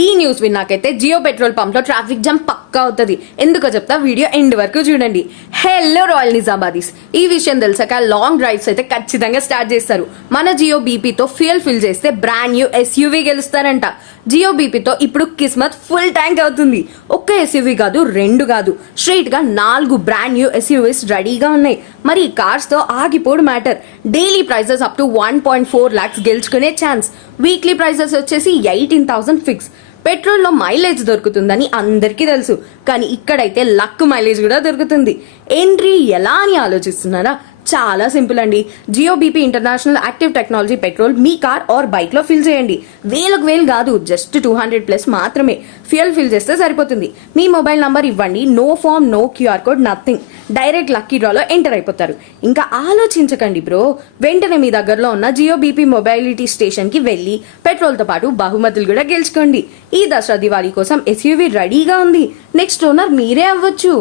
ఈ news విన్నాకైతే Jio petrol pump లో traffic jam పక్కా అవుతుంది. ఎందుకో చెప్తా, వీడియో ఎండ్ వరకు చూడండి. హెల్లో రాయల్ నిజామాబాదీస్, ఈ విషయం తెలిసాక లాంగ్ డ్రైవ్స్ అయితే ఖచ్చితంగా స్టార్ట్ చేస్తారు. మన జియో బీపీతో ఫ్యూయల్ ఫిల్ చేస్తే బ్రాండ్ న్యూ ఎస్యూవీ గెలుస్తారంట. జియో బీపీతో ఇప్పుడు కిస్మత్ ఫుల్ ట్యాంక్ అవుతుంది. ఒక్క ఎస్యూవీ కాదు, 2 కాదు, స్ట్రైట్ గా 4 బ్రాండ్ న్యూ ఎస్యూవీస్ రెడీగా ఉన్నాయి. మరి ఈ కార్స్ తో ఆగిపోడు matter. Daily prizes up to 1.4 lakhs గెలుచుకునే ఛాన్స్. వీక్లీ ప్రైజెస్ వచ్చేసి 18,000 ఫిక్స్. పెట్రోల్లో మైలేజ్ దొరుకుతుందని అందరికీ తెలుసు, కానీ ఇక్కడైతే లక్ మైలేజ్ కూడా దొరుకుతుంది. ఎంట్రీ ఎలా అని ఆలోచిస్తున్నారా? చాలా సింపుల్ అండి. Jio BP international active technology petrol మీ కార్ ఆర్ బైక్ లో ఫిల్ చేయండి. వేలు కాదు, జస్ట్ 200+ మాత్రమే ఫ్యూయల్ ఫిల్ చేస్తే సరిపోతుంది. మీ మొబైల్ నంబర్ ఇవ్వండి, no form, no QR code, nothing. Direct lucky డ్రాలో ఎంటర్ అయిపోతారు. ఇంకా ఆలోచించకండి బ్రో, వెంటనే మీ దగ్గరలో ఉన్న జియో బీపీ మొబైలిటీ స్టేషన్ కి వెళ్ళి పెట్రోల్ తో పాటు బహుమతులు కూడా గెలుచుకోండి. ఈ దసరా దివాళీ కోసం ఎస్యూవీ రెడీగా ఉంది. నెక్స్ట్ ఓనర్ మీరే అవ్వచ్చు.